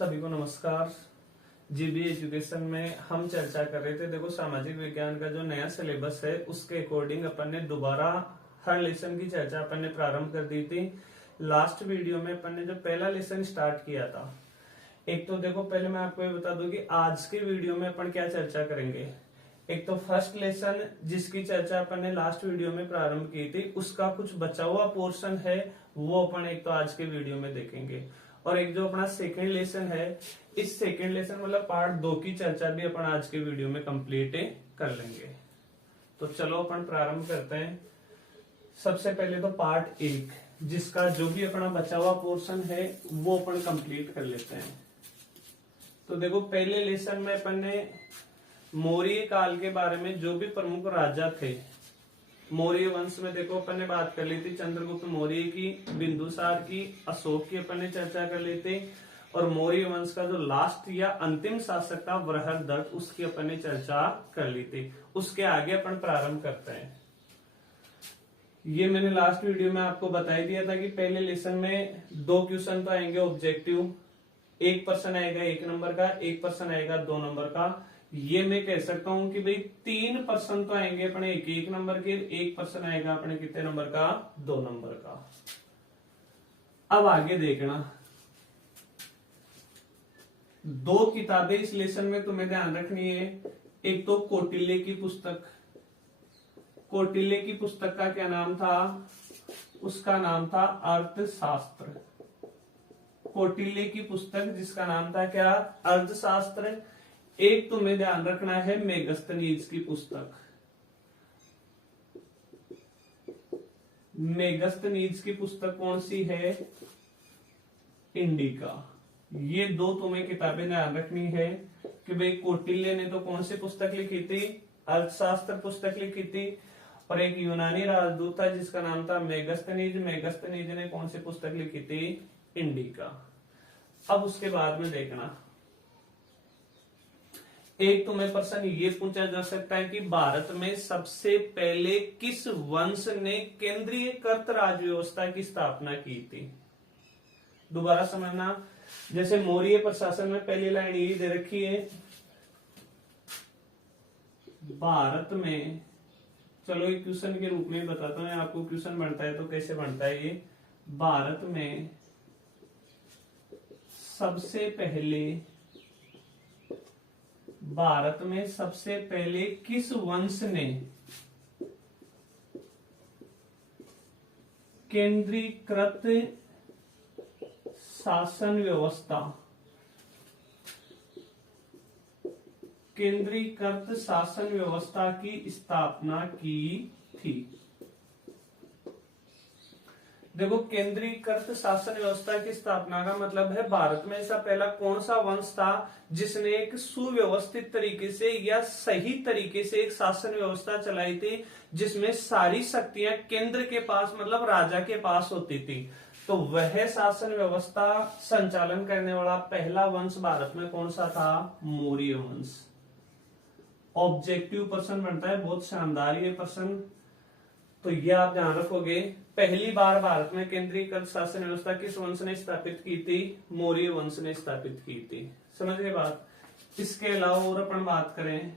सभी को नमस्कार। जीबी एजुकेशन में हम चर्चा कर रहे थे। देखो, सामाजिक विज्ञान का जो नया सिलेबस है उसके अकॉर्डिंग अपन ने दोबारा हर लेसन की चर्चा अपन ने प्रारंभ कर दी थी। लास्ट वीडियो में अपन ने जो पहला लेसन स्टार्ट किया था, एक तो देखो पहले मैं आपको ये बता दूं कि आज के वीडियो में अपन क्या चर्चा करेंगे। एक तो फर्स्ट लेसन जिसकी चर्चा अपन ने लास्ट वीडियो में प्रारंभ की थी, उसका कुछ बचा हुआ पोर्शन है, वो अपन एक तो आज के वीडियो में देखेंगे। और एक जो अपना सेकंड लेसन है, इस सेकंड लेसन मतलब पार्ट 2 की चर्चा भी अपन आज के वीडियो में कंप्लीट कर लेंगे। तो चलो अपन प्रारंभ करते हैं। सबसे पहले तो पार्ट 1 जिसका जो भी अपना बचा हुआ पोर्शन है वो अपन कंप्लीट कर लेते हैं। तो देखो, पहले लेसन में अपन ने मौर्य काल के बारे में जो भी प्रमुख राजा थे, मौर्य वंश में देखो अपन ने बात कर ली थी चंद्रगुप्त मौर्य की, बिंदुसार की, अशोक की अपन ने चर्चा कर ली थी। और मौर्य वंश का जो लास्ट या अंतिम शासक था बृहदत्त, उसकी अपन ने चर्चा कर ली थी। उसके आगे अपन प्रारंभ करते हैं। ये मैंने लास्ट वीडियो में आपको बता ही दिया था कि पहले लेसन में 2 क्वेश्चन तो आएंगे ऑब्जेक्टिव, 1 प्रश्न आएगा 1 नंबर का, 1 प्रश्न आएगा 2 नंबर का। ये मैं कह सकता हूं कि भाई 3 प्रश्न तो आएंगे अपने 1 नंबर के, 1 प्रश्न आएगा अपने कितने नंबर का, 2 नंबर का। अब आगे देखना, 2 किताबें इस लेसन में तुम्हें ध्यान रखनी है। एक तो कौटिल्य की पुस्तक, कौटिल्य की पुस्तक का क्या नाम था, उसका नाम था अर्थशास्त्र। कौटिल्य की पुस्तक जिसका नाम था क्या, अर्थशास्त्र। एक तुम्हें ध्यान रखना है मेगस्थनीज की पुस्तक, मेगस्थनीज की पुस्तक कौन सी है, इंडिका। ये 2 तुम्हें किताबें ध्यान रखनी है कि भाई कौटिल्य ने तो कौन सी पुस्तक लिखी थी, अर्थशास्त्र पुस्तक लिखी थी। और एक यूनानी राजदूत था जिसका नाम था मेगस्थनीज, मेगस्थनीज ने कौन सी पुस्तक लिखी थी, इंडिका। अब उसके बाद में देखना, एक तुम्हें प्रश्न ये पूछा जा सकता है कि भारत में सबसे पहले किस वंश ने केंद्रीयकृत राज्य व्यवस्था की स्थापना की थी। दोबारा समझना, जैसे मौर्य प्रशासन में पहली लाइन ये दे रखी है, भारत में, चलो एक क्वेश्चन के रूप में बताता हूं आपको, क्वेश्चन बनता है तो कैसे बनता है ये। भारत में सबसे पहले, भारत में सबसे पहले किस वंश ने केंद्रीकृत शासन व्यवस्था, केंद्रीकृत शासन व्यवस्था की स्थापना की थी। देखो, केंद्रीकृत शासन व्यवस्था की स्थापना का मतलब है भारत में ऐसा पहला कौन सा वंश था जिसने एक सुव्यवस्थित तरीके से या सही तरीके से एक शासन व्यवस्था चलाई थी, जिसमें सारी शक्तियां केंद्र के पास मतलब राजा के पास होती थी। तो वह शासन व्यवस्था संचालन करने वाला पहला वंश भारत में कौन सा था, मौर्य वंश। ऑब्जेक्टिव प्रश्न बनता है, बहुत शानदार ये प्रश्न, तो ये आप ध्यान रखोगे। पहली बार भारत में केंद्रीकृत शासन व्यवस्था किस वंश ने स्थापित की थी, मौर्य वंश ने स्थापित की थी। समझ गए बात। इसके अलावा और अपन बात करें,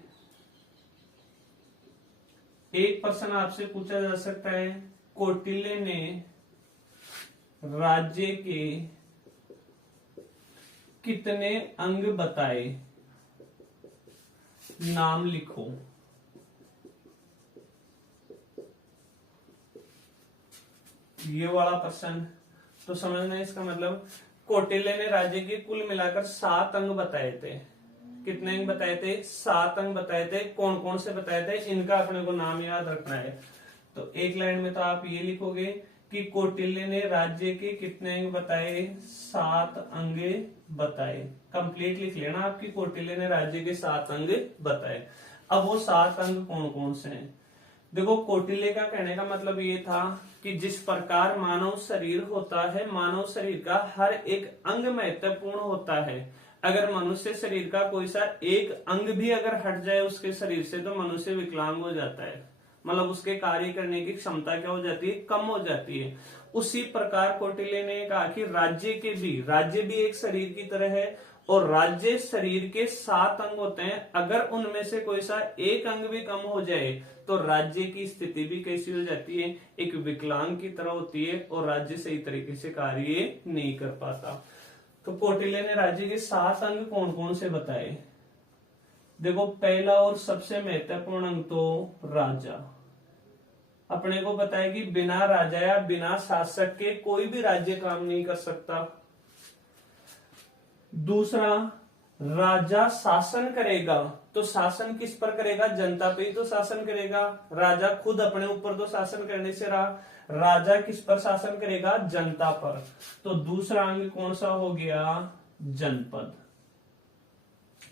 एक प्रश्न आपसे पूछा जा सकता है, कौटिल्य ने राज्य के कितने अंग बताए, नाम लिखो। ये वाला प्रश्न तो समझना है। इसका मतलब कौटिल्य ने राज्य के कुल मिलाकर 7 अंग बताए थे। कितने अंग बताए थे, 7 अंग बताए थे। कौन कौन से बताए थे, इनका अपने को नाम याद रखना है। तो एक लाइन में तो आप ये लिखोगे कि कौटिल्य ने राज्य के कितने अंग बताए, 7 अंग बताए। कंप्लीट लिख लेना आपकी, कौटिल्य ने राज्य के 7 अंग बताए। अब वो 7 अंग कौन कौन से हैं। देखो, कौटिल्य का कहने का मतलब ये था कि जिस प्रकार मानव शरीर होता है, मानव शरीर का हर एक अंग महत्वपूर्ण होता है। अगर मनुष्य शरीर का कोई सा एक अंग भी अगर हट जाए उसके शरीर से तो मनुष्य विकलांग हो जाता है, मतलब उसके कार्य करने की क्षमता क्या हो जाती है, कम हो जाती है। उसी प्रकार कौटिल्य ने कहा कि राज्य भी एक शरीर की तरह है, और राज्य शरीर के 7 अंग होते हैं, अगर उनमें से कोई सा एक अंग भी कम हो जाए तो राज्य की स्थिति भी कैसी हो जाती है, एक विकलांग की तरह होती है, और राज्य सही तरीके से कार्य नहीं कर पाता। तो कौटिल्य ने राज्य के 7 अंग कौन कौन से बताए। देखो, पहला और सबसे महत्वपूर्ण अंग तो राजा। अपने को पता है कि बिना राजा या बिना शासक के कोई भी राज्य काम नहीं कर सकता। दूसरा, राजा शासन करेगा तो शासन किस पर करेगा, जनता पे ही तो शासन करेगा। राजा खुद अपने ऊपर तो शासन करने से रहा, राजा किस पर शासन करेगा, जनता पर। तो दूसरा अंग कौन सा हो गया, जनपद,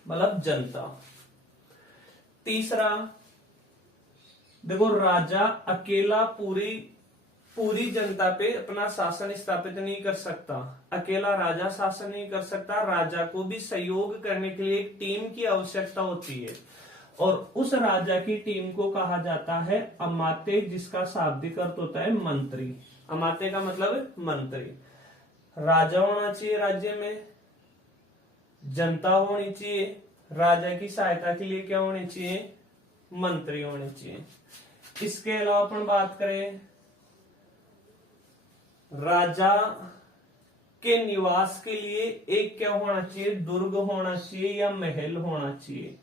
मतलब जनता। तीसरा, देखो, राजा अकेला पूरी जनता पे अपना शासन स्थापित नहीं कर सकता, अकेला राजा शासन नहीं कर सकता, राजा को भी सहयोग करने के लिए एक टीम की आवश्यकता होती है, और उस राजा की टीम को कहा जाता है अमात्य, जिसका शाब्दिक अर्थ होता है मंत्री। अमात्य का मतलब मंत्री। राजा होना चाहिए राज्य में, जनता होनी चाहिए, राजा की सहायता के लिए क्या होनी चाहिए, मंत्री होने चाहिए। इसके अलावा अपन बात करें, राजा के निवास के लिए एक क्या होना चाहिए, दुर्ग होना चाहिए या महल होना चाहिए।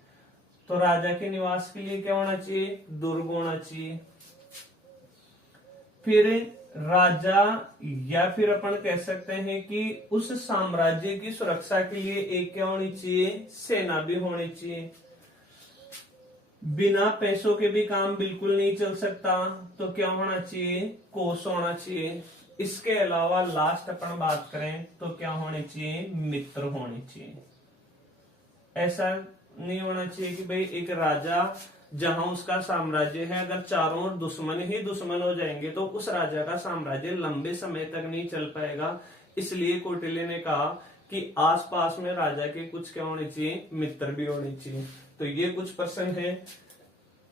तो राजा के निवास के लिए क्या होना चाहिए, दुर्ग होना चाहिए। फिर राजा, या फिर अपन कह सकते हैं कि उस साम्राज्य की सुरक्षा के लिए एक क्या होनी चाहिए, सेना भी होनी चाहिए। बिना पैसों के भी काम बिल्कुल नहीं चल सकता, तो क्या होना चाहिए, कोष होना चाहिए। इसके अलावा लास्ट अपन बात करें तो क्या होने चाहिए, मित्र होने चाहिए। ऐसा नहीं होना चाहिए कि भाई एक राजा जहां उसका साम्राज्य है, अगर चारों ओर दुश्मन ही दुश्मन हो जाएंगे तो उस राजा का साम्राज्य लंबे समय तक नहीं चल पाएगा। इसलिए कौटिल्य ने कहा कि आसपास में राजा के कुछ क्या होने चाहिए, मित्र भी होने चाहिए। तो ये कुछ प्रश्न है,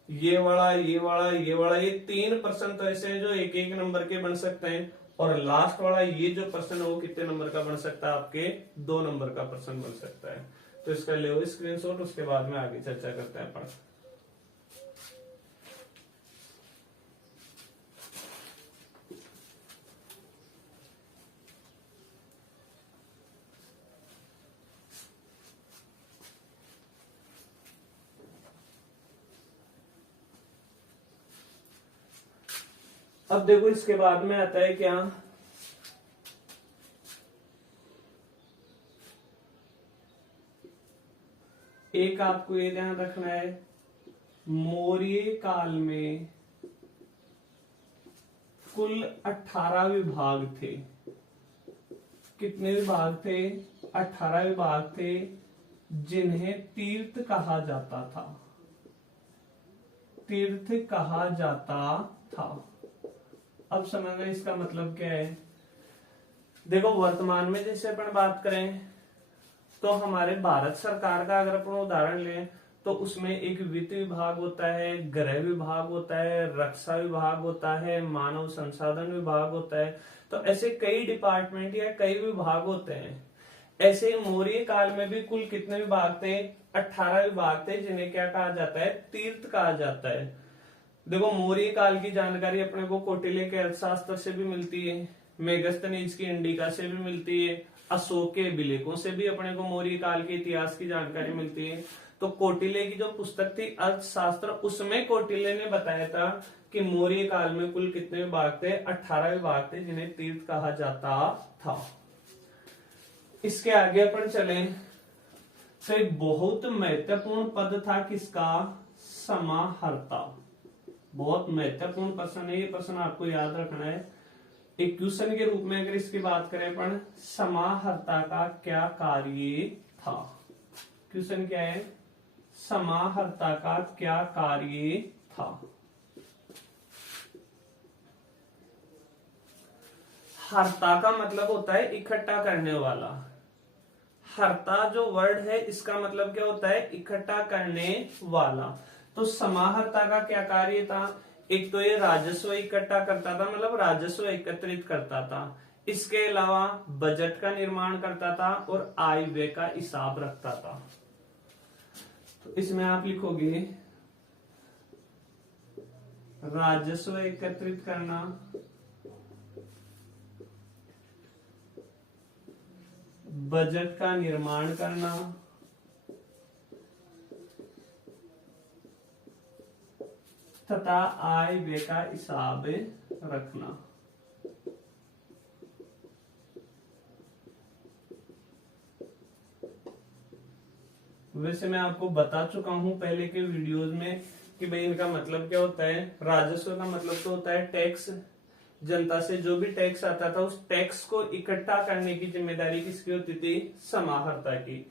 ये वाला, ये वाला, ये वाला, ये 3 प्रश्न तो ऐसे हैं जो एक एक नंबर के बन सकते हैं, और लास्ट वाला ये जो प्रश्न है वो कितने नंबर का बन सकता है, आपके 2 नंबर का प्रश्न बन सकता है। तो इसका ले स्क्रीनशॉट, उसके बाद में आगे चर्चा करते हैं अपन। अब देखो, इसके बाद में आता है क्या, एक आपको ये ध्यान रखना है, मौर्य काल में कुल 18 विभाग थे। कितने विभाग थे, 18 विभाग थे, जिन्हें तीर्थ कहा जाता था। तीर्थ कहा जाता था। अब समझना इसका मतलब क्या है। देखो, वर्तमान में जैसे अपन बात करें तो हमारे भारत सरकार का अगर अपन उदाहरण लें तो उसमें एक वित्त विभाग होता है, गृह विभाग होता है, रक्षा विभाग होता है, मानव संसाधन विभाग होता है। तो ऐसे कई डिपार्टमेंट या कई विभाग होते हैं। ऐसे मौर्य काल में भी कुल कितने विभाग थे, 18 विभाग थे, जिन्हें क्या कहा जाता है, तीर्थ कहा जाता है। देखो, मौर्य काल की जानकारी अपने को कौटिल्य के अर्थशास्त्र से भी मिलती है, मेगस्थनीज की इंडिका से भी मिलती है, अशोक के अभिलेखों से भी अपने को मौर्य काल के इतिहास की जानकारी मिलती है। तो कौटिल्य की जो पुस्तक थी अर्थशास्त्र, उसमें कौटिल्य ने बताया था कि मौर्य काल में कुल कितने विभाग थे, 18 विभाग थे, जिन्हें तीर्थ कहा जाता था। इसके आगे अपन चले तो एक बहुत महत्वपूर्ण पद था किसका, समाहर्ता। बहुत महत्वपूर्ण प्रश्न है ये, प्रश्न आपको याद रखना है। एक क्वेश्चन के रूप में अगर इसकी बात करें अपन, समाहर्ता का क्या कार्य था। क्वेश्चन क्या है, समाहर्ता का क्या कार्य था। हर्ता का मतलब होता है इकट्ठा करने वाला। हर्ता जो वर्ड है इसका मतलब क्या होता है, इकट्ठा करने वाला। तो समाहर्ता का क्या कार्य था एक तो ये राजस्व इकट्ठा करता था, मतलब राजस्व एकत्रित करता था, इसके अलावा बजट का निर्माण करता था और आय व्यय का हिसाब रखता था। तो इसमें आप लिखोगे राजस्व एकत्रित करना, बजट का निर्माण करना, तथा आय व्यय का हिसाब रखना। वैसे मैं आपको बता चुका हूं पहले के वीडियोस में कि भाई इनका मतलब क्या होता है। राजस्व का मतलब तो होता है टैक्स, जनता से जो भी टैक्स आता था उस टैक्स को इकट्ठा करने की जिम्मेदारी किसकी होती थी, समाहर्ता की।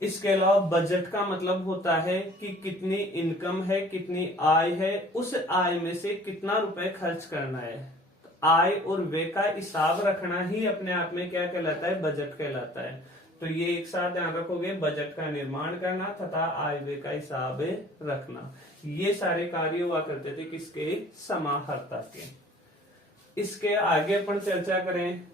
इसके अलावा बजट का मतलब होता है कि कितनी इनकम है, कितनी आय है, उस आय में से कितना रुपए खर्च करना है। तो आय और व्यय का हिसाब रखना ही अपने आप में क्या कहलाता है, बजट कहलाता है। तो ये एक साथ ध्यान रखोगे, बजट का निर्माण करना तथा आय व्यय का हिसाब रखना। ये सारे कार्य हुआ करते थे किसके, समाहर्ता के। इसके आगे अपन चर्चा करें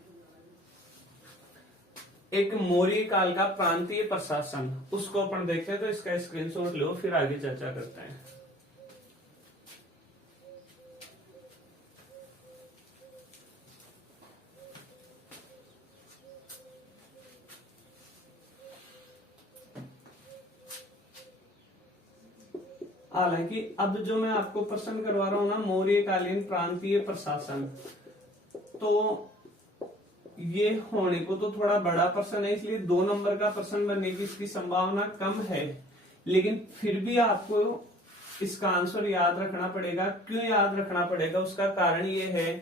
एक मौर्य काल का प्रांतीय प्रशासन, उसको अपन देखते हैं। तो इसका स्क्रीनशॉट लो, फिर आगे चर्चा करते हैं। हालांकि अब जो मैं आपको प्रश्न करवा रहा हूं ना, मौर्यकालीन प्रांतीय प्रशासन, तो ये होने को तो थोड़ा बड़ा प्रश्न है, इसलिए 2 नंबर का प्रश्न बनने की इसकी संभावना कम है। लेकिन फिर भी आपको इसका आंसर याद रखना पड़ेगा। क्यों याद रखना पड़ेगा, उसका कारण ये है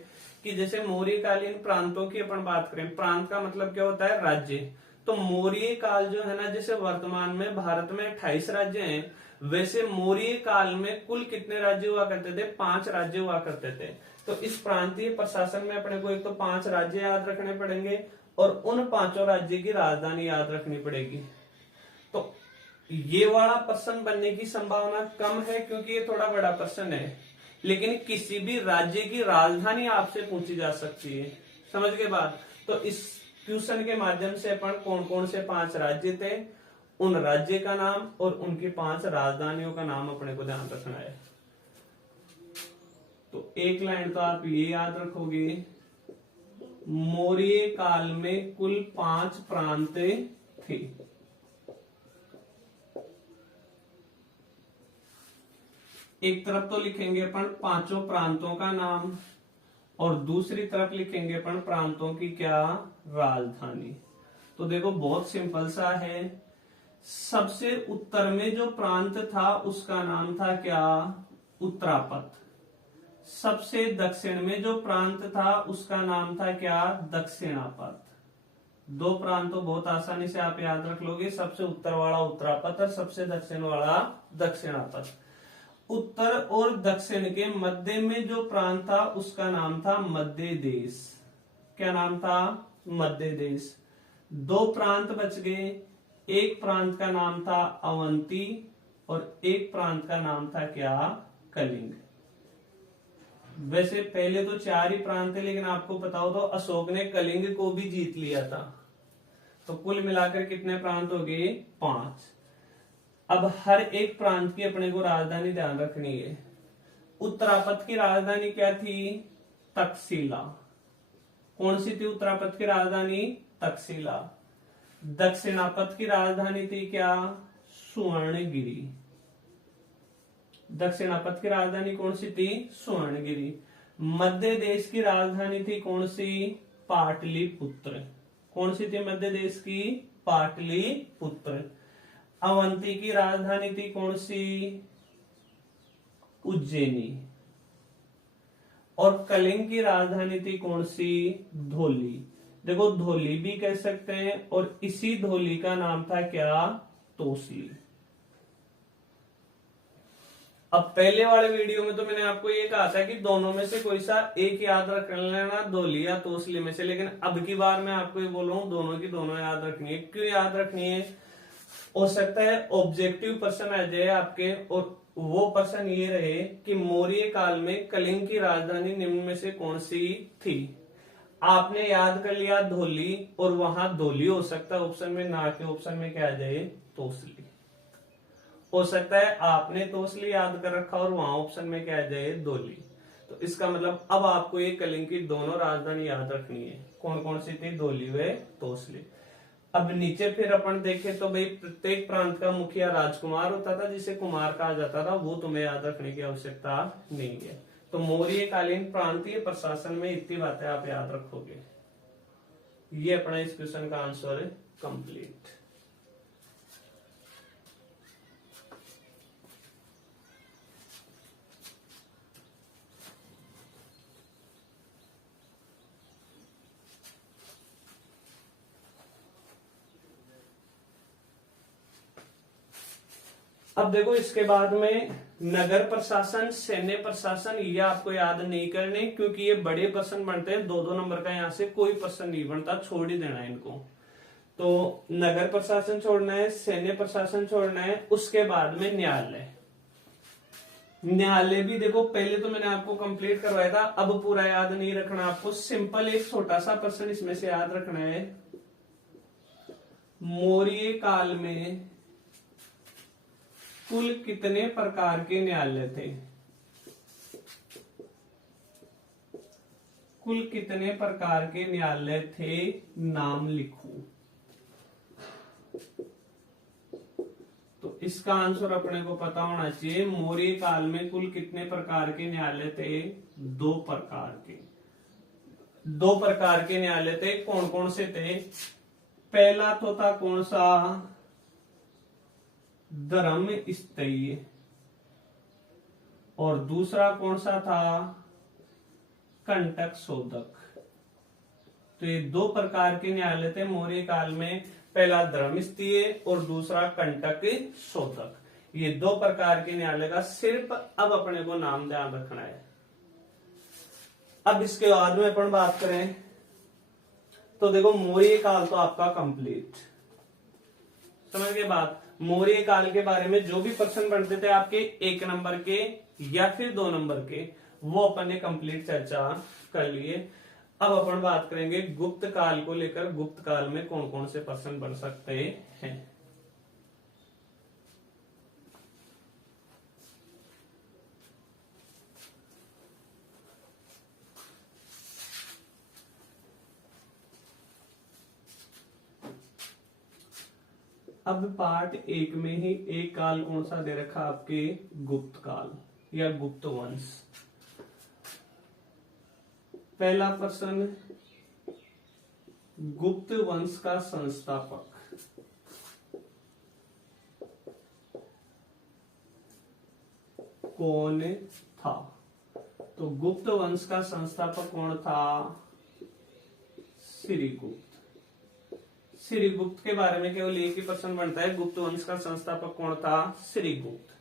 कि जैसे मौर्यकालीन प्रांतों की अपन बात करें, प्रांत का मतलब क्या होता है, राज्य। तो मौर्य काल जो है ना, जैसे वर्तमान में भारत में 28 राज्य हैं, वैसे मौर्य काल में कुल कितने राज्य हुआ करते थे, 5 राज्य हुआ करते थे। तो इस प्रांतीय प्रशासन में अपने को एक तो 5 राज्य याद रखने पड़ेंगे और उन 5 राज्य की राजधानी याद रखनी पड़ेगी। तो ये वाला प्रश्न बनने की संभावना कम है क्योंकि ये थोड़ा बड़ा प्रश्न है, लेकिन किसी भी राज्य की राजधानी आपसे पूछी जा सकती है। समझ के बाद, तो इस क्वेश्चन के माध्यम से अपन कौन कौन से 5 राज्य थे, उन राज्य का नाम और उनकी 5 राजधानियों का नाम अपने को ध्यान रखना है। तो एक लाइन तो आप ये याद रखोगे, मौर्य काल में कुल 5 प्रांत थे। एक तरफ तो लिखेंगे अपन 5 प्रांतों का नाम और दूसरी तरफ लिखेंगे अपन प्रांतों की क्या, राजधानी। तो देखो बहुत सिंपल सा है। सबसे उत्तर में जो प्रांत था उसका नाम था क्या, उत्तरापथ। सबसे दक्षिण में जो प्रांत था उसका नाम था क्या, दक्षिणापथ। 2 प्रांत तो बहुत आसानी से आप याद रख लोगे, सबसे उत्तर वाला उत्तरापथ और सबसे दक्षिण वाला दक्षिणापथ। उत्तर और दक्षिण के मध्य में जो प्रांत था उसका नाम था मध्य देश। क्या नाम था, मध्य देश। 2 प्रांत बच गए, एक प्रांत का नाम था अवंती और एक प्रांत का नाम था क्या, कलिंग। वैसे पहले तो 4 ही प्रांत थे, लेकिन आपको पता हो तो अशोक ने कलिंग को भी जीत लिया था। तो कुल मिलाकर कितने प्रांत हो गए, 5। अब हर एक प्रांत की अपने को राजधानी ध्यान रखनी है। उत्तरापथ की राजधानी क्या थी, तक्षशिला। कौन सी थी उत्तरापथ की राजधानी, तक्षशिला। दक्षिणापथ की राजधानी थी क्या, सुवर्णगिरी। दक्षिणापथ की राजधानी कौन सी थी, सुवर्णगिरी। मध्य देश की राजधानी थी कौन सी, पाटलिपुत्र। कौन सी थी मध्य देश की, पाटलिपुत्र। अवंती की राजधानी थी कौन सी, उज्जैनी। और कलिंग की राजधानी थी कौन सी, धौली। देखो धौली भी कह सकते हैं और इसी धौली का नाम था क्या, तोसली। अब पहले वाले वीडियो में तो मैंने आपको ये कहा था कि दोनों में से कोई सा एक याद रख लेना, धौली या तोसली में से, लेकिन अब की बार मैं आपको ये बोल रहा हूं दोनों की दोनों याद रखनी है। क्यों याद रखनी है, हो सकता है ऑब्जेक्टिव प्रश्न आ जाए आपके और वो प्रश्न ये रहे कि मौर्य काल में कलिंग की राजधानी निम्न में से कौन सी थी। आपने याद कर लिया धौली, और वहां धौली हो सकता है ऑप्शन में, ना के ऑप्शन में क्या आ जाए तोसली हो सकता है। आपने तोसली याद कर रखा और वहां ऑप्शन में क्या आ जाए धौली। तो इसका मतलब अब आपको ये कलिंग की दोनों राजधानी याद रखनी है। कौन कौन सी थी, धौली व तोसली। अब नीचे फिर अपन देखें तो भाई प्रत्येक प्रांत का मुखिया राजकुमार होता था, जिसे कुमार कहा जाता था, वो तुम्हें याद रखने की आवश्यकता नहीं है। तो मौर्यकालीन प्रांतीय प्रशासन में इतनी बातें आप याद रखोगे। ये अपना इस क्वेश्चन का आंसर है कंप्लीट। अब देखो इसके बाद में नगर प्रशासन, सैन्य प्रशासन, ये आपको याद नहीं करने, क्योंकि ये बड़े प्रश्न बनते हैं। 2-2 नंबर का यहाँ से कोई प्रश्न नहीं बनता, छोड़ ही देना है इनको। तो नगर प्रशासन छोड़ना है, सैन्य प्रशासन छोड़ना है। उसके बाद में न्यायालय। न्यायालय भी देखो पहले तो मैंने आपको कंप्लीट करवाया था, अब पूरा याद नहीं रखना आपको। सिंपल एक छोटा सा प्रश्न इसमें से याद रखना है। मौर्य काल में कुल कितने प्रकार के न्यायालय थे? कुल कितने प्रकार के न्यायालय थे, नाम लिखो। तो इसका आंसर अपने को पता होना चाहिए। मौर्य काल में कुल कितने प्रकार के न्यायालय थे? 2 प्रकार के। 2 प्रकार के न्यायालय थे। कौन कौन से थे? पहला तो था कौन सा? धर्म स्थयी। और दूसरा कौन सा था? कंटक शोधक। तो ये 2 प्रकार के न्यायालय थे मौर्य काल में। पहला धर्म स्थयी और दूसरा कंटक शोधक। ये 2 प्रकार के न्यायालय का सिर्फ अब अपने को नाम ध्यान रखना है। अब इसके बाद में अपन बात करें तो देखो मौर्य काल तो आपका कंप्लीट समझ के बाद। मौर्य काल के बारे में जो भी प्रश्न बनते थे आपके 1 नंबर के या फिर 2 नंबर के, वो अपन ने कंप्लीट चर्चा कर लिए। अब अपन बात करेंगे गुप्त काल को लेकर। गुप्त काल में कौन कौन से प्रश्न बन सकते हैं। अब पार्ट 1 में ही एक काल कौन सा दे रखा आपके? गुप्त काल या गुप्त वंश। पहला प्रश्न, गुप्त वंश का संस्थापक कौन था? तो गुप्त वंश का संस्थापक कौन था? श्रीगुप्त। श्रीगुप्त के बारे में केवल एक ही प्रश्न बनता है, गुप्त वंश का संस्थापक कौन था? श्रीगुप्त।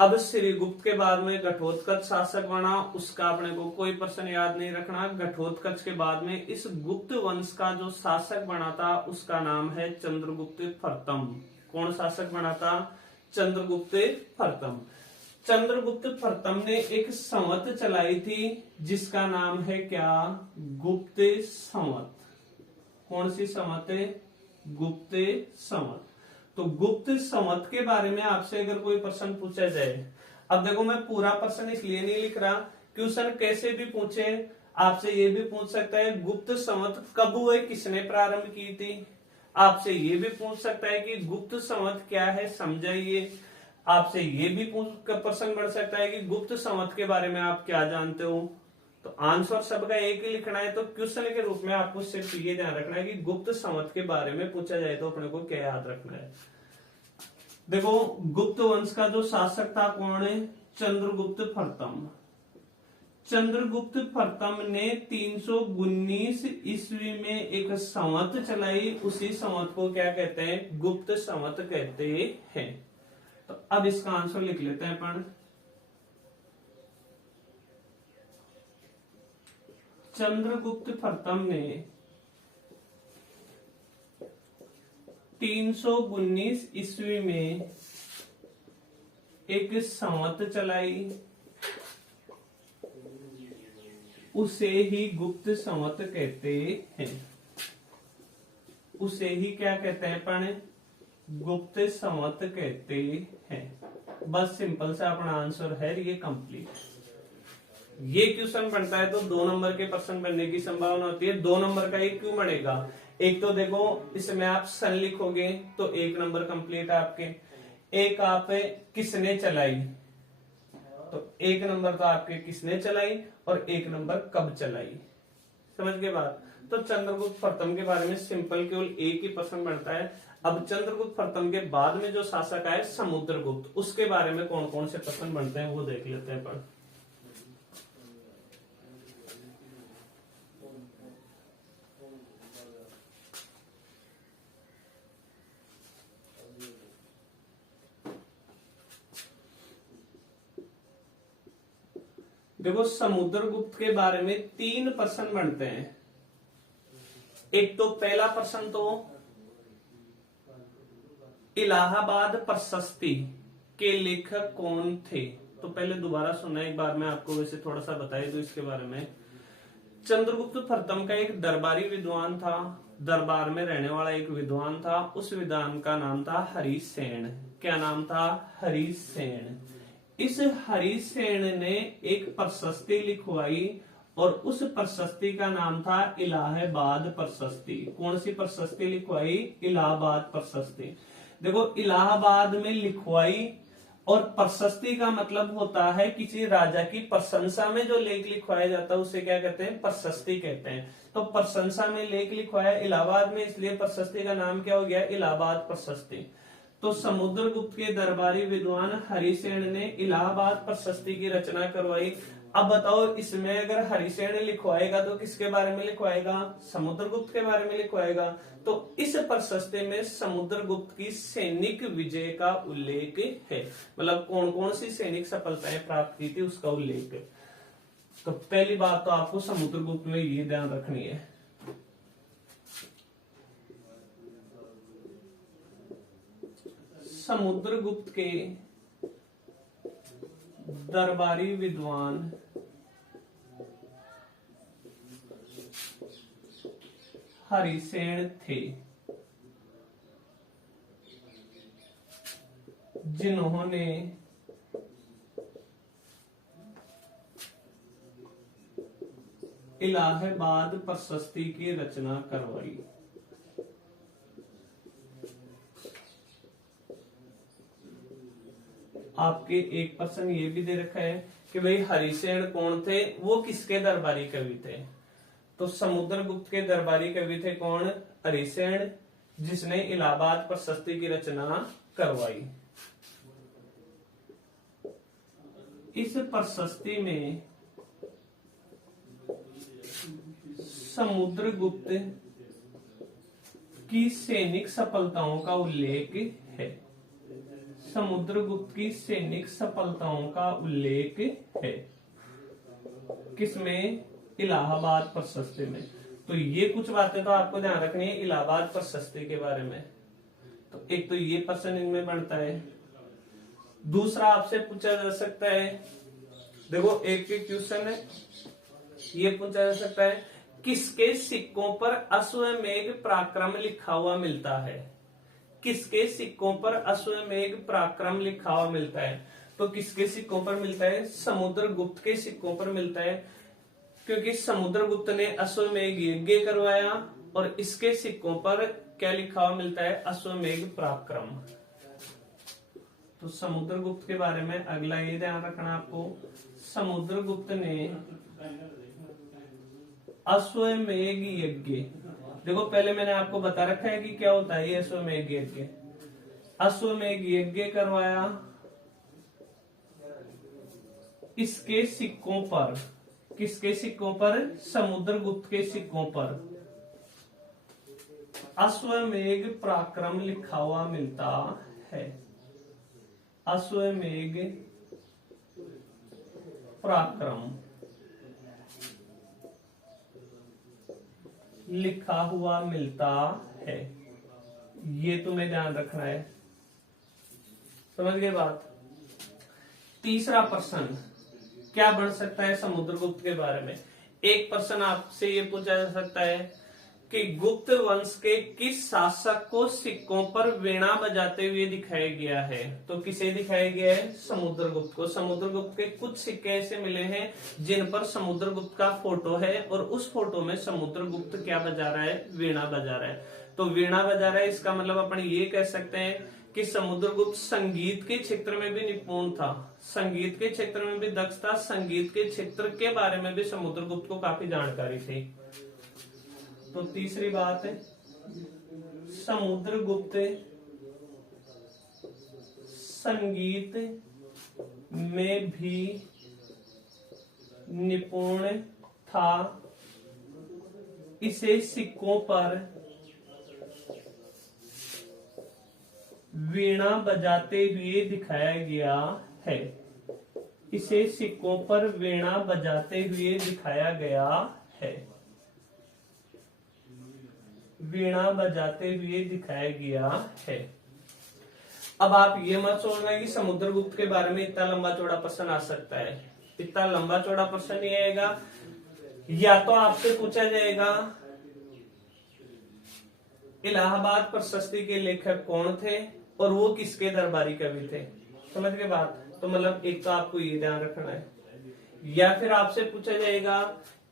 अब श्रीगुप्त के बाद में घटोत्कच शासक बना, उसका अपने को कोई प्रश्न याद नहीं रखना। घटोत्कच के बाद में इस गुप्त वंश का जो शासक बना था उसका नाम है चंद्रगुप्त प्रथम। कौन शासक बना था? चंद्रगुप्त प्रथम। चंद्रगुप्त प्रथम ने एक संवत चलाई थी जिसका नाम है क्या? गुप्त संवत। कौन सी संवत है? गुप्त संवत। तो गुप्त संवत के बारे में आपसे अगर कोई प्रश्न पूछा जाए, अब देखो मैं पूरा प्रश्न इसलिए नहीं लिख रहा, क्वेश्चन कैसे भी पूछे आपसे ये भी पूछ सकता है गुप्त संवत कब हुए, किसने प्रारंभ की थी। आपसे ये भी पूछ सकता है कि गुप्त संवत क्या है समझाइए। आपसे ये भी प्रश्न बढ़ सकता है कि गुप्त संवत के बारे में आप क्या जानते हो। तो आंसर सबका एक ही लिखना है। तो क्वेश्चन के रूप में आपको सिर्फ ये ध्यान रखना है कि गुप्त संवत के बारे में पूछा जाए तो अपने को क्या याद रखना है। देखो गुप्त वंश का जो शासक था कौन है? चंद्रगुप्त प्रथम। चंद्रगुप्त प्रथम ने 319 ईस्वी में एक संवत चलाई, उसी संवत को क्या कहते हैं? गुप्त संवत कहते हैं। तो अब इसका आंसर लिख लेते हैं अपन। चंद्रगुप्त प्रथम ने 319 ईस्वी में एक संवत चलाई उसे ही गुप्त संवत कहते हैं। उसे ही क्या कहते हैं अपन? गुप्त संवत कहते हैं। बस सिंपल सा अपना आंसर है ये कंप्लीट। ये क्वेश्चन बनता है तो 2 नंबर के प्रश्न बनने की संभावना होती है। 2 नंबर का एक क्यों बनेगा? एक तो देखो इसमें आप सन लिखोगे तो 1 नंबर कंप्लीट है आपके। एक आप किसने चलाई, तो 1 नंबर तो आपके किसने चलाई, और 1 नंबर कब चलाई। समझ के बात? तो चंद्रगुप्त प्रथम के बारे में सिंपल केवल एक ही प्रश्न बनता है। अब चंद्रगुप्त प्रथम के बाद में जो शासक आए समुद्रगुप्त, उसके बारे में कौन कौन से प्रश्न बनते हैं वो देख लेते हैं अपन। देखो समुद्रगुप्त के बारे में 3 प्रश्न बनते हैं। एक तो पहला प्रश्न तो इलाहाबाद प्रशस्ति के लेखक कौन थे। तो पहले दोबारा सुना एक बार, मैं आपको वैसे थोड़ा सा बताई दूं इसके बारे में। चंद्रगुप्त प्रथम का एक दरबारी विद्वान था, दरबार में रहने वाला एक विद्वान था। उस विद्वान का नाम था हरिसेन। क्या नाम था? हरिसेन। इस हरिसेन ने एक प्रशस्ति लिखवाई और उस प्रशस्ति का नाम था इलाहाबाद प्रशस्ति। कौन सी प्रशस्ति लिखवाई? इलाहाबाद प्रशस्ति। देखो इलाहाबाद में लिखवाई, और प्रशस्ति का मतलब होता है किसी राजा की प्रशंसा में जो लेख लिखवाया जाता है उसे क्या कहते हैं? प्रशस्ति कहते हैं। तो प्रशंसा में लेख लिखवाया इलाहाबाद में, इसलिए प्रशस्ति का नाम क्या हो गया? इलाहाबाद प्रशस्ति। तो समुद्रगुप्त के दरबारी विद्वान हरिसेन ने इलाहाबाद प्रशस्ति की रचना करवाई। अब बताओ इसमें अगर हरिसेन लिखवाएगा तो किसके बारे में लिखवाएगा? समुद्रगुप्त के बारे में लिखवाएगा। तो इस प्रशस्ति में समुद्रगुप्त की सैनिक विजय का उल्लेख है, मतलब कौन कौन सी सैनिक सफलताएं प्राप्त की थी उसका उल्लेख है। तो पहली बात तो आपको समुद्रगुप्त में ये ध्यान रखनी है। समुद्रगुप्त के दरबारी विद्वान हरिसेन थे, जिन्होंने इलाहाबाद प्रशस्ति की रचना करवाई। आपके एक प्रश्न ये भी दे रखा है कि भाई हरिसेन कौन थे, वो किसके दरबारी कवि थे। तो समुद्रगुप्त के दरबारी कवि थे कौन? हरिसेन, जिसने इलाहाबाद प्रशस्ति की रचना करवाई। इस प्रशस्ति में समुद्रगुप्त की सैनिक सफलताओं का उल्लेख है। समुद्रगुप्त की सैनिक सफलताओं का उल्लेख है किसमें? इलाहाबाद प्रशस्ति में। तो ये कुछ बातें तो आपको ध्यान रखनी है इलाहाबाद प्रशस्ति के बारे में। तो एक तो ये प्रश्न इनमें बनता है। दूसरा आपसे पूछा जा सकता है, देखो एक क्वेश्चन है ये पूछा जा सकता है, किसके सिक्कों पर अश्वमेघ पराक्रम लिखा हुआ मिलता है? किसके सिक्कों पर अश्वमेघ पराक्रम लिखा हुआ मिलता है? तो किसके सिक्कों पर मिलता है? समुद्रगुप्त के सिक्कों पर मिलता है, क्योंकि समुद्रगुप्त ने अश्वमेघ यज्ञ करवाया और इसके सिक्कों पर क्या लिखा हुआ मिलता है? अश्वमेघ पराक्रम। तो समुद्रगुप्त के बारे में अगला ये ध्यान रखना आपको, समुद्रगुप्त ने अश्वमेघ यज्ञ, देखो पहले मैंने आपको बता रखा है कि क्या होता है ये अश्वमेघ यज्ञ। अश्वमेघ यज्ञ करवाया, इसके सिक्कों पर, किसके सिक्कों पर? समुद्रगुप्त के सिक्कों पर अश्वमेघ पराक्रम लिखा हुआ मिलता है। अश्वमेघ पराक्रम लिखा हुआ मिलता है, ये तुम्हें ध्यान रखना है। समझ गए बात? तीसरा प्रश्न क्या बन सकता है समुद्रगुप्त के बारे में? एक प्रश्न आपसे ये पूछा जा सकता है कि गुप्त वंश के किस शासक को सिक्कों पर वीणा बजाते हुए दिखाया गया है? तो किसे दिखाया गया है? समुद्रगुप्त को। समुद्रगुप्त के कुछ सिक्के ऐसे मिले हैं जिन पर समुद्रगुप्त का फोटो है और उस फोटो में समुद्रगुप्त क्या बजा रहा है? वीणा बजा रहा है। तो वीणा बजा रहा है, इसका मतलब अपन ये कह सकते हैं कि समुद्रगुप्त संगीत के क्षेत्र में भी निपुण था, संगीत के क्षेत्र में भी दक्ष था, संगीत के क्षेत्र के बारे में भी समुद्रगुप्त को काफी जानकारी थी। तो तीसरी बात है, समुद्रगुप्त संगीत में भी निपुण था, इसे सिक्कों पर वीणा बजाते हुए दिखाया गया है। इसे सिक्कों पर वीणा बजाते हुए दिखाया गया है। वीणा बजाते हुए दिखाया गया है। अब आप ये मत सोचना कि समुद्रगुप्त के बारे में इतना लंबा चौड़ा प्रश्न आ सकता है। इतना लंबा चौड़ा प्रश्न नहीं आएगा। या तो आपसे पूछा जाएगा इलाहाबाद प्रशस्ति के लेखक कौन थे और वो किसके दरबारी कवि थे। समझ गए बात? तो मतलब एक तो आपको ये ध्यान रखना है। या फिर आपसे पूछा जाएगा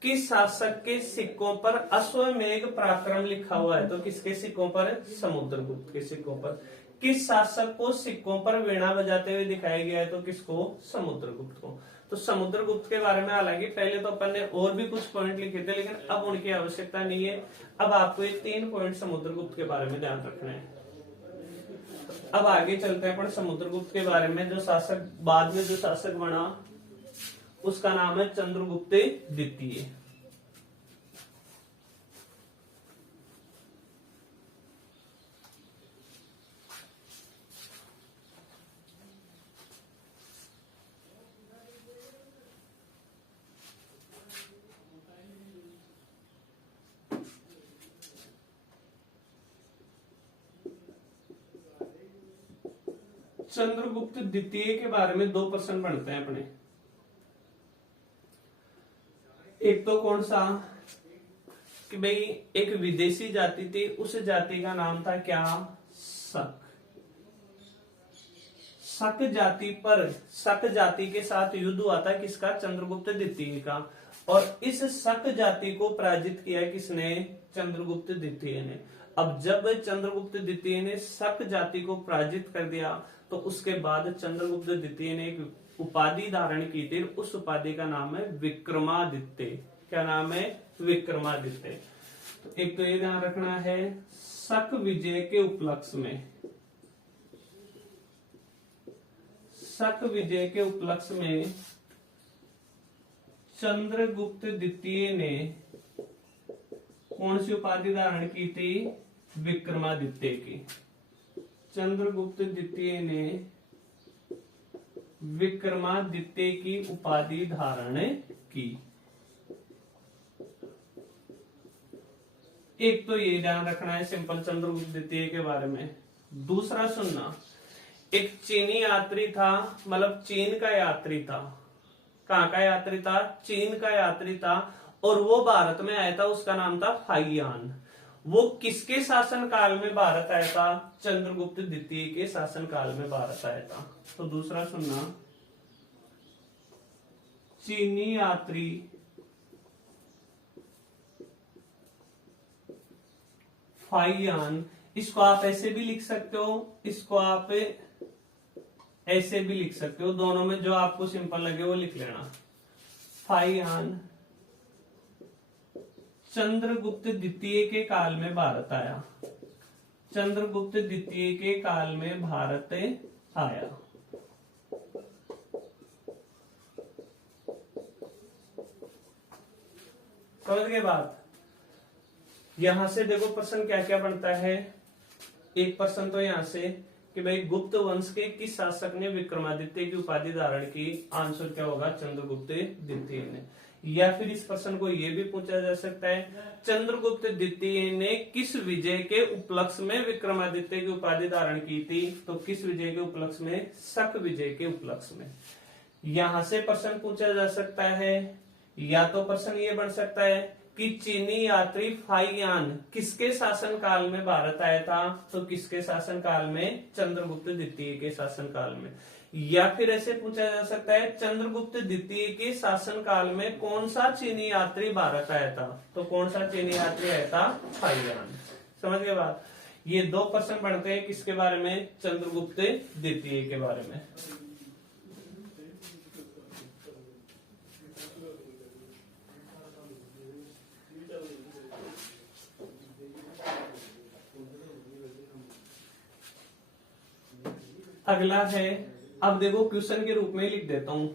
किस शासक के सिक्कों पर अश्वमेघ पराक्रम लिखा हुआ है। तो किसके सिक्कों पर? समुद्रगुप्त के सिक्कों पर। किस शासक को सिक्कों पर वीणा बजाते हुए दिखाया गया है? तो किसको? समुद्रगुप्त को। तो समुद्रगुप्त के बारे में हालांकि पहले तो अपन ने और भी कुछ पॉइंट लिखे थे, लेकिन अब उनकी आवश्यकता नहीं है। अब आपको ये 3 पॉइंट समुद्रगुप्त के बारे में ध्यान रखना है। अब आगे चलते हैं अपन समुद्रगुप्त के बारे में। जो शासक बाद में जो शासक बना उसका नाम है चंद्रगुप्त द्वितीय। चंद्रगुप्त द्वितीय के बारे में 2 प्रश्न बनते हैं अपने। एक तो कौन सा कि भाई एक विदेशी जाति थी, उस जाति का नाम था क्या? शक। शक जाति पर, शक जाति के साथ युद्ध हुआ था किसका? चंद्रगुप्त द्वितीय का। और इस शक जाति को पराजित किया किसने? चंद्रगुप्त द्वितीय ने। अब जब चंद्रगुप्त द्वितीय ने शक जाति को पराजित कर दिया तो उसके बाद चंद्रगुप्त द्वितीय ने एक उपाधि धारण की थी। उस उपाधि का नाम है विक्रमादित्य। क्या नाम है? विक्रमादित्य। तो एक तो ये ध्यान रखना है, शक विजय के उपलक्ष्य में, शक विजय के उपलक्ष्य में चंद्रगुप्त द्वितीय ने कौन सी उपाधि धारण की थी? विक्रमादित्य की। चंद्रगुप्त द्वितीय ने विक्रमादित्य की उपाधि धारण की। एक तो ये ध्यान रखना है सिंपल चंद्रगुप्त द्वितीय के बारे में। दूसरा सुनना, एक चीनी यात्री था, मतलब चीन का यात्री था। कहाँ का यात्री था? चीन का यात्री था और वो भारत में आया था। उसका नाम था फाइयान। वो किसके शासन काल में भारत आया था? चंद्रगुप्त द्वितीय के शासन काल में भारत आया था। तो दूसरा सुनना, चीनी यात्री फाइयान, इसको आप ऐसे भी लिख सकते हो, इसको आप ऐसे भी लिख सकते हो, दोनों में जो आपको सिंपल लगे वो लिख लेना। फाइयान चंद्रगुप्त द्वितीय के काल में भारत आया। चंद्रगुप्त द्वितीय के काल में भारत आया। समझ गए बात? यहां से देखो प्रश्न क्या क्या बनता है। एक प्रश्न तो यहां से कि भाई गुप्त वंश के किस शासक ने विक्रमादित्य की उपाधि धारण की? आंसर क्या होगा? चंद्रगुप्त द्वितीय ने। या फिर इस प्रश्न को यह भी पूछा जा सकता है, चंद्रगुप्त द्वितीय ने किस विजय के उपलक्ष्य में विक्रमादित्य की उपाधि धारण की थी? तो किस विजय के उपलक्ष्य में? शक विजय के उपलक्ष्य में। यहां से प्रश्न पूछा जा सकता है, या तो प्रश्न ये बन सकता है कि चीनी यात्री फाइयान किसके शासन काल में भारत आया था, तो किसके शासन काल में, चंद्रगुप्त द्वितीय के शासन काल में। या फिर ऐसे पूछा जा सकता है चंद्रगुप्त द्वितीय के शासन काल में कौन सा चीनी यात्री भारत आया था, तो कौन सा चीनी यात्री आया था, फाइयान। समझ गए बात। ये दो प्रश्न बनते हैं किसके बारे में, चंद्रगुप्त द्वितीय के बारे में। अगला है, अब देखो क्वेश्चन के रूप में लिख देता हूं,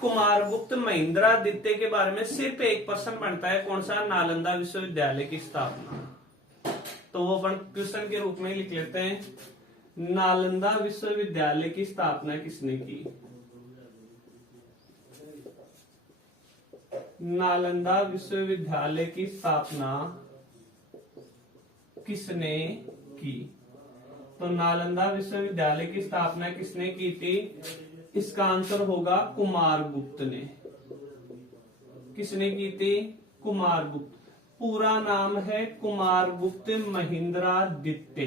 कुमारगुप्त महेंद्रादित्य के बारे में सिर्फ एक प्रश्न बनता है, कौन सा, नालंदा विश्वविद्यालय की स्थापना। तो वो अपन क्वेश्चन के रूप में लिख लेते हैं, नालंदा विश्वविद्यालय की स्थापना किसने की। नालंदा विश्वविद्यालय की स्थापना किसने की, तो नालंदा विश्वविद्यालय की स्थापना किसने की थी, इसका आंसर होगा कुमारगुप्त ने। किसने की थी, कुमारगुप्त। पूरा नाम है कुमारगुप्त महेंद्रादित्य।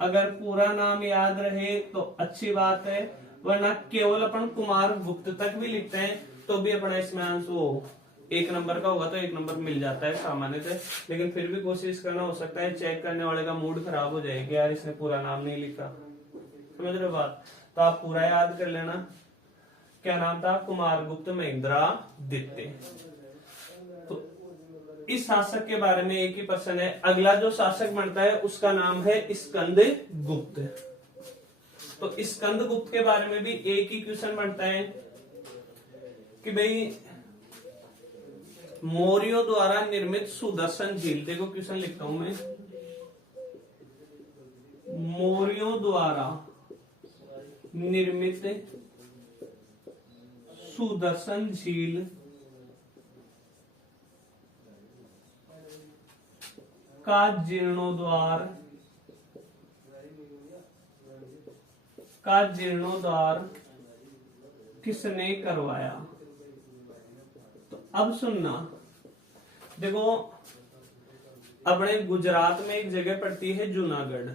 अगर पूरा नाम याद रहे तो अच्छी बात है, वरना केवल अपन कुमारगुप्त तक भी लिखते हैं तो भी अपना इसमें आंसर एक नंबर का होगा, तो एक नंबर मिल जाता है सामान्यतः। लेकिन फिर भी कोशिश करना, हो सकता है चेक करने वाले का मूड खराब हो जाएगा, यार इसने पूरा नाम नहीं लिखा। समझ रहे हो बात। तो आप पूरा याद कर लेना, क्या नाम था, कुमारगुप्त महेंद्रादित्य। तो इस शासक के बारे में एक ही प्रश्न है। अगला जो शासक बनता है उसका नाम है स्कंदगुप्त। तो स्कंदगुप्त के बारे में भी एक ही क्वेश्चन बनता है कि भाई मौर्यों द्वारा निर्मित सुदर्शन झील, देखो क्वेश्चन लिखता हूं मैं, मौर्यों द्वारा निर्मित सुदर्शन झील का जीर्णोद्धार किसने करवाया। तो अब सुनना, देखो अपने गुजरात में एक जगह पड़ती है जूनागढ़।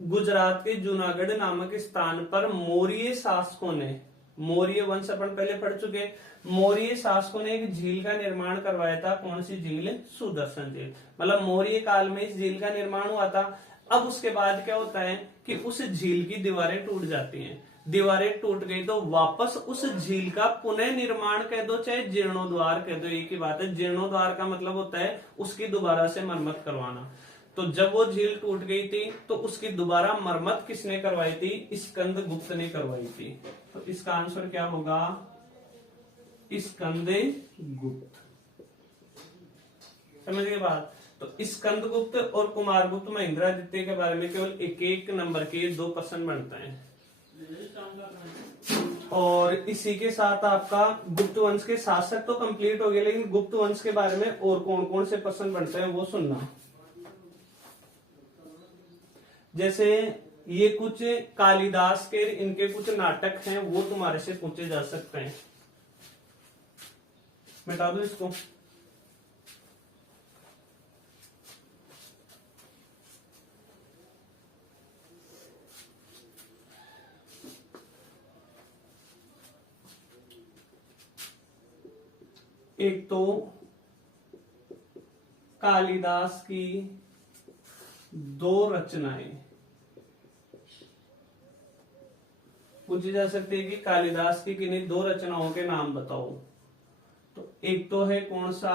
गुजरात के जूनागढ़ नामक स्थान पर मौर्य शासकों ने, मौर्य वंश अपन पहले पढ़ चुके, मौर्य शासकों ने एक झील का निर्माण करवाया था। कौन सी झील, सुदर्शन झील। मतलब मौर्य काल में इस झील का निर्माण हुआ था। अब उसके बाद क्या होता है कि उस झील की दीवारें टूट जाती हैं। दीवारें टूट गई तो वापस उस झील का पुनः निर्माण कह दो चाहे जीर्णोद्वार कह दो, एक ही बात है। जीर्णोद्वार का मतलब होता है उसकी दोबारा से मरम्मत करवाना। तो जब वो झील टूट गई थी तो उसकी दोबारा मरम्मत किसने करवाई थी, स्कंदगुप्त ने करवाई थी। तो इसका आंसर क्या होगा, स्कंदगुप्त। समझ गए बात। तो स्कंदगुप्त और कुमारगुप्त महेंद्रादित्य के बारे में केवल एक एक नंबर के दो प्रश्न बनते हैं। और इसी के साथ आपका गुप्त वंश के शासक तो कंप्लीट हो गए, लेकिन गुप्त वंश के बारे में और कौन कौन से प्रश्न बनते हैं वो सुनना। जैसे ये कुछ कालिदास के इनके कुछ नाटक हैं, वो तुम्हारे से पूछे जा सकते हैं। मिटा दो इसको। एक तो कालिदास की दो रचनाएं पूछी जा सकती है कि कालिदास की किन्हीं दो रचनाओं के नाम बताओ। तो एक तो है कौन सा,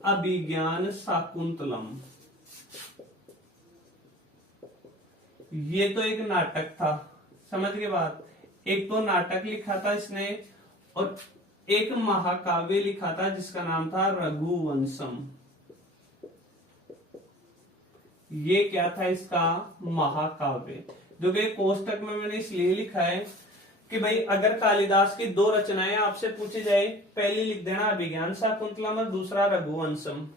अभिज्ञान शाकुंतलम। ये तो एक नाटक था, समझ के बात। एक तो नाटक लिखा था इसने और एक महाकाव्य लिखा था जिसका नाम था रघुवंशम। ये क्या था इसका, महाकाव्य। जो कि कोष्टक में मैंने इसलिए लिखा है कि भाई अगर कालिदास की दो रचनाएं आपसे पूछी जाए, पहली लिख देना अभिज्ञान शाकुंतलम और दूसरा रघुवंशम।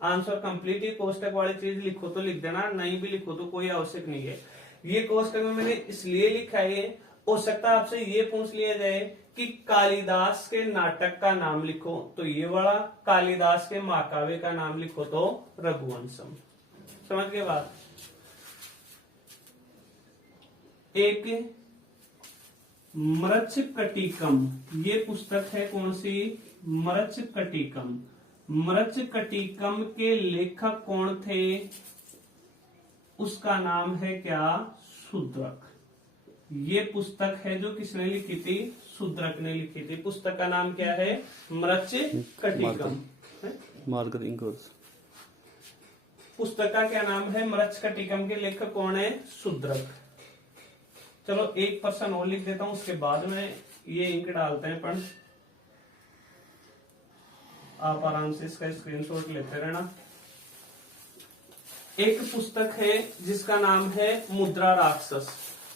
आंसर कंप्लीट है। कोष्टक वाली चीज लिखो तो लिख देना, नहीं भी लिखो तो कोई आवश्यक नहीं है। ये कोष्टक में मैंने इसलिए लिखा है हो सकता है आपसे ये पूछ लिया जाए कि कालिदास के नाटक का नाम लिखो, तो ये वाला, कालिदास के महाकाव्य का नाम लिखो तो रघुवंशम। समझ गए बात। एक मृच्छकटिकम, ये पुस्तक है कौन सी, मृच्छकटिकम। मृच्छकटिकम के लेखक कौन थे, उसका नाम है क्या, शूद्रक। ये पुस्तक है जो किसने लिखी थी, शूद्रक ने लिखी थी। पुस्तक का नाम क्या है, मृच्छकटिकम। Marketing course. पुस्तक का क्या नाम है, मृच्छकटिकम के लेखक कौन है, शूद्रक। चलो 1% और लिख देता हूं, उसके बाद में ये इंक डालते हैं। पण आप आराम से इसका स्क्रीनशॉट लेते रहना। एक पुस्तक है जिसका नाम है मुद्रा राक्षस।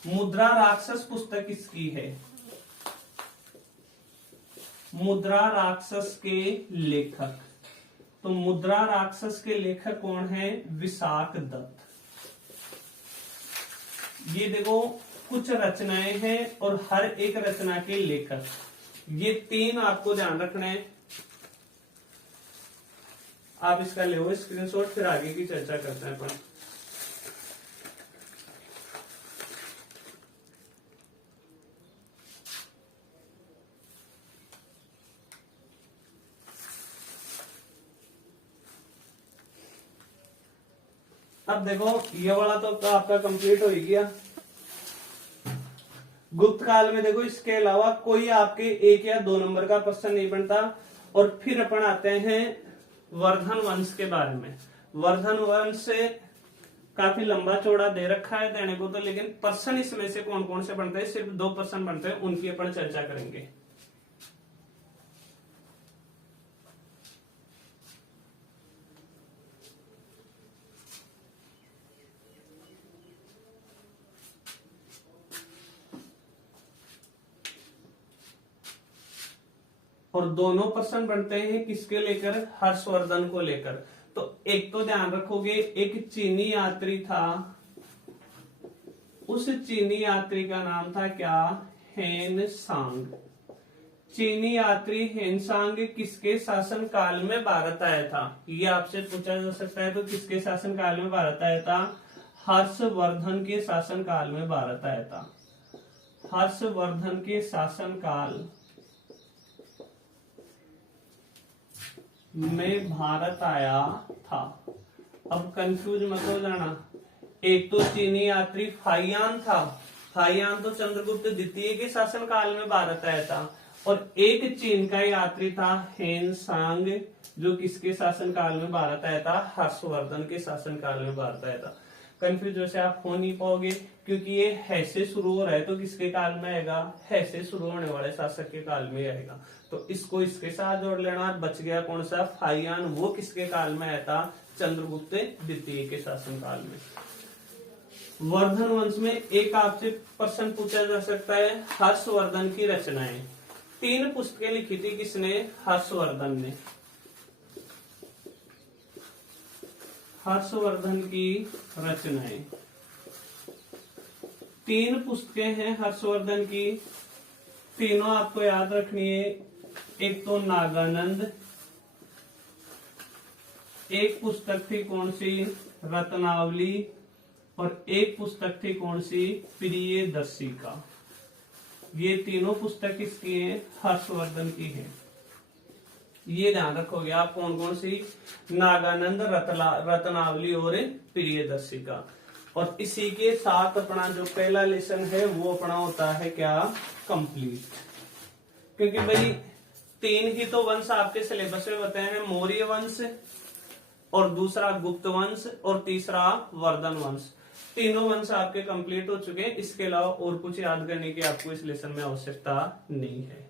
मुद्रा राक्षस पुस्तक किसकी है, मुद्रा राक्षस के लेखक, तो मुद्रा राक्षस के लेखक कौन है, विशाख दत्त। ये देखो कुछ रचनाएं हैं और हर एक रचना के लेखक, ये 3 आपको ध्यान रखना है। आप इसका ले स्क्रीनशॉट, फिर आगे की चर्चा करते हैं अपन। अब देखो ये वाला तो आपका कंप्लीट हो ही गया। गुप्त काल में देखो इसके अलावा कोई आपके 1 या 2 नंबर का प्रश्न नहीं बनता। और फिर अपन आते हैं वर्धन वंश के बारे में। वर्धन वंश से काफी लंबा चौड़ा दे रखा है देने को तो, लेकिन प्रश्न इसमें से कौन कौन से बनते हैं, सिर्फ 2 प्रश्न बनते हैं, उनकी अपन चर्चा करेंगे। और दोनों प्रश्न बनते हैं किसके लेकर, हर्षवर्धन को लेकर। तो एक तो ध्यान रखोगे, एक चीनी यात्री था, उस चीनी यात्री का नाम था क्या, हेन सांग। चीनी यात्री हेन सांग किसके शासन काल में भारत आया था, ये आपसे पूछा जा सकता है। तो किसके शासन काल में भारत आया था, हर्षवर्धन के शासन काल में भारत आया था। हर्षवर्धन के शासन काल में भारत आया था। अब कंफ्यूज मत हो जाना। एक तो चीनी यात्री फाइयान था, फाइयान तो चंद्रगुप्त द्वितीय के शासन काल में भारत आया था। और एक चीन का यात्री था हेन सांग, जो किसके शासन काल में भारत आया था, हर्षवर्धन के शासन काल में भारत आया था। कंफ्यूज वैसे आप हो नहीं पाओगे, क्योंकि ये है से शुरू हो रहा है तो किसके काल में आएगा, है से शुरू होने वाले शासक के काल में आएगा। तो इसको इसके साथ जोड़ लेना। बच गया कौन सा, फाइयान, वो किसके काल में आया था, चंद्रगुप्त द्वितीय के शासन काल में। वर्धन वंश में एक आपसे प्रश्न पूछा जा सकता है, हर्षवर्धन की रचनाएं। 3 पुस्तकें लिखी थी किसने, हर्षवर्धन ने। हर्षवर्धन की रचनाएं 3 पुस्तकें हैं हर्षवर्धन की, तीनों आपको याद रखनी है। एक तो नागानंद, एक पुस्तक थी कौन सी, रत्नावली, और एक पुस्तक थी कौन सी, प्रियदर्शिका। ये तीनों पुस्तक किसकी हैं, हर्षवर्धन की है। ये ध्यान रखोगे आप, कौन कौन सी, नागानंद, रत्नावली और प्रियदर्शिका। और इसी के साथ अपना जो पहला लेसन है वो अपना होता है क्या, कंप्लीट। क्योंकि भाई 3 ही तो वंश आपके सिलेबस में बताए हैं, मौर्य वंश, और दूसरा गुप्त वंश, और तीसरा वर्धन वंश। तीनों वंश आपके कंप्लीट हो चुके हैं। इसके अलावा और कुछ याद करने की आपको इस लेसन में आवश्यकता नहीं है।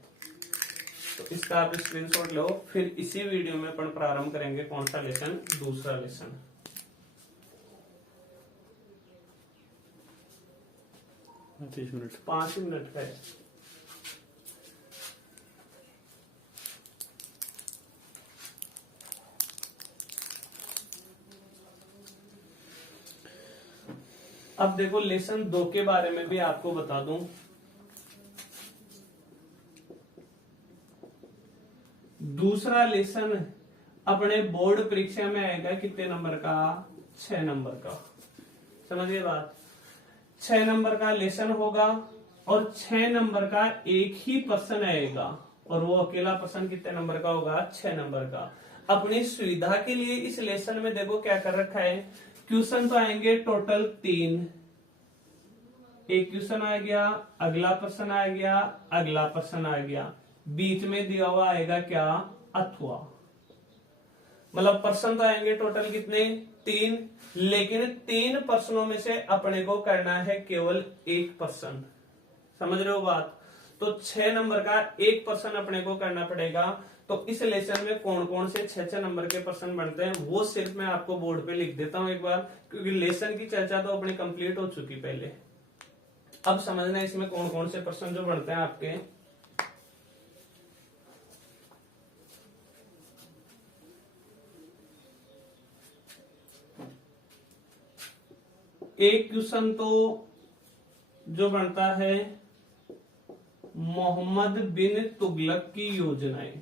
तो इसका आप स्क्रीनशॉट लो। फिर इसी वीडियो में अपन प्रारंभ करेंगे कौन सा लेसन, दूसरा लेसन। मिनट 5 मिनट का है। अब देखो लेसन 2 के बारे में भी आपको बता दूं। दूसरा लेसन अपने बोर्ड परीक्षा में आएगा कितने नंबर का? 6 नंबर का। समझिए बात, 6 नंबर का लेसन होगा और 6 नंबर का एक ही प्रश्न आएगा और वो अकेला प्रश्न कितने नंबर का होगा? 6 नंबर का। अपनी सुविधा के लिए इस लेसन में देखो क्या कर रखा है, क्वेश्चन तो आएंगे टोटल 3। एक क्वेश्चन आ गया, अगला प्रश्न आ गया, अगला प्रश्न आ गया, बीच में दिया हुआ आएगा क्या? अथवा। मतलब प्रश्न तो आएंगे टोटल कितने? 3, लेकिन 3 प्रश्नों में से अपने को करना है केवल एक प्रश्न। समझ रहे हो बात? तो 6 नंबर का एक प्रश्न अपने को करना पड़ेगा। तो इस लेसन में कौन कौन से 6 नंबर के प्रश्न बनते हैं वो सिर्फ मैं आपको बोर्ड पे लिख देता हूं एक बार, क्योंकि लेसन की चर्चा तो अपनी कंप्लीट हो चुकी पहले। अब समझना इसमें कौन कौन से प्रश्न जो बनते हैं आपके। एक क्वेश्चन तो जो बनता है मोहम्मद बिन तुगलक की योजनाएं।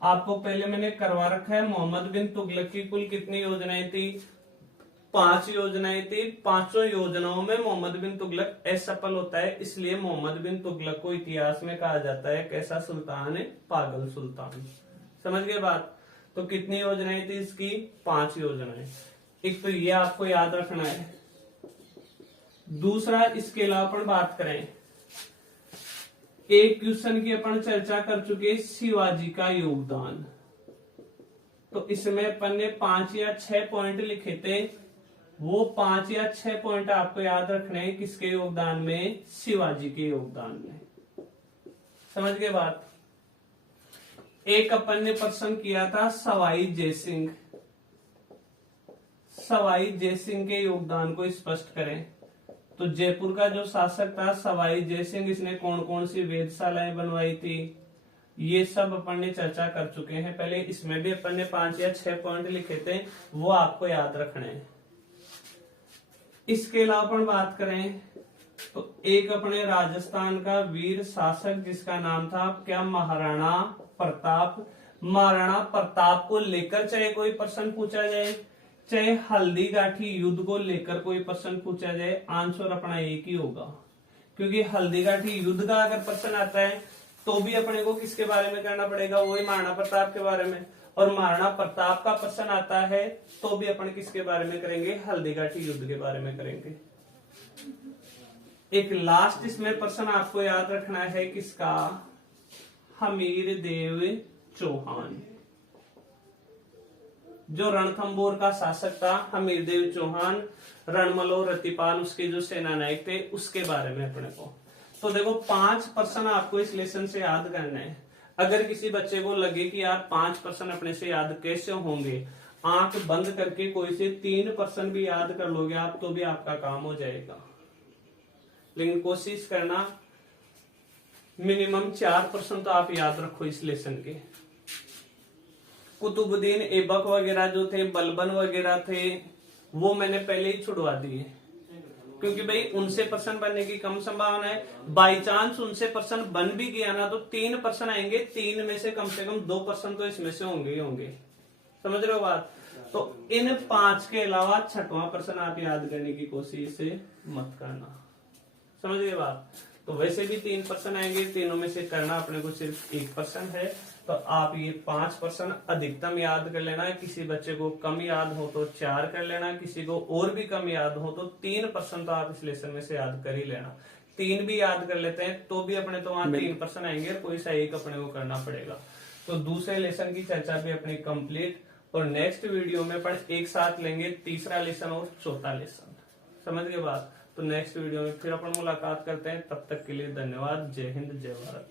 आपको पहले मैंने करवा रखा है, मोहम्मद बिन तुगलक की कुल कितनी योजनाएं थी? 5 योजनाएं थी। 5 योजनाओं में मोहम्मद बिन तुगलक असफल होता है, इसलिए मोहम्मद बिन तुगलक को इतिहास में कहा जाता है कैसा सुल्तान है? पागल सुल्तान। समझ गए बात? तो कितनी योजनाएं थी इसकी? 5 योजनाएं। एक तो ये आपको याद रखना है। दूसरा, इसके अलावा अपन बात करें, एक क्वेश्चन की अपन चर्चा कर चुके शिवाजी का योगदान। तो इसमें अपन ने 5 या 6 पॉइंट लिखे थे। वो 5 या 6 पॉइंट आपको याद रखने हैं किसके योगदान में? शिवाजी के योगदान में। समझ गए बात? एक अपन ने प्रश्न किया था सवाई जयसिंह। सवाई जयसिंह के योगदान को स्पष्ट करें। तो जयपुर का जो शासक था सवाई जयसिंह, इसने कौन कौन सी वेधशालाएं बनवाई थी, ये सब अपन ने चर्चा कर चुके हैं पहले। इसमें भी अपन ने 5 या 6 पॉइंट लिखे थे, वो आपको याद रखने हैं। इसके अलावा अपन बात करें तो एक अपने राजस्थान का वीर शासक जिसका नाम था क्या? महाराणा प्रताप। महाराणा प्रताप को लेकर चाहे कोई प्रश्न पूछा जाए, चाहे हल्दीघाटी युद्ध को लेकर कोई प्रश्न पूछा जाए, आंसर अपना एक ही होगा। क्योंकि हल्दीघाटी युद्ध का अगर प्रश्न आता है तो भी अपने को किसके बारे में करना पड़ेगा? वही महाराणा प्रताप के बारे में। और महाराणा प्रताप का प्रश्न आता है तो भी अपन किसके बारे में करेंगे? हल्दीघाटी युद्ध के बारे में करेंगे। एक लास्ट इसमें प्रश्न आपको याद रखना है किसका? हमीर देव चौहान। जो रणथंबोर का शासक था हमीर देव चौहान, रणमलो रतिपाल उसके जो सेनानायक थे, उसके बारे में अपने को। तो देखो 5 प्रश्न आपको इस लेसन से याद करना है। अगर किसी बच्चे को लगे कि यार 5 प्रश्न अपने से याद कैसे होंगे, आंख बंद करके कोई से 3 प्रश्न भी याद कर लोगे आप तो भी आपका काम हो जाएगा। लेकिन कोशिश करना मिनिमम 4 प्रश्न तो आप याद रखो इस लेसन के। कुतुबुद्दीन ऐबक वगैरह जो थे, बलबन वगैरह थे, वो मैंने पहले ही छुड़वा दिए, क्योंकि भाई उनसे प्रश्न बनने की कम संभावना है। बाई चांस उनसे प्रश्न बन भी गया ना तो 3 प्रश्न आएंगे, 3 में से कम 2 प्रश्न तो इसमें से होंगे ही होंगे। समझ रहे हो बात? तो इन 5 के अलावा 6वां प्रश्न आप याद करने की कोशिश मत करना। समझ गए बात? तो वैसे भी 3 प्रश्न आएंगे, तीनों में से करना अपने को सिर्फ 1 प्रश्न है। तो आप ये 5 प्रश्न अधिकतम याद कर लेना। किसी बच्चे को कम याद हो तो 4 कर लेना, किसी को और भी कम याद हो तो 3 प्रश्न तो आप इस लेसन में से याद कर ही लेना। 3 भी याद कर लेते हैं तो भी अपने तो वहां 3 प्रश्न आएंगे, कोई सा एक अपने को करना पड़ेगा। तो दूसरे लेसन की चर्चा भी अपनी कंप्लीट, और नेक्स्ट वीडियो में अपन एक साथ लेंगे तीसरा लेसन और चौथा लेसन। समझ गए बात? तो नेक्स्ट वीडियो में फिर अपन मुलाकात करते हैं। तब तक के लिए धन्यवाद। जय हिंद, जय भारत।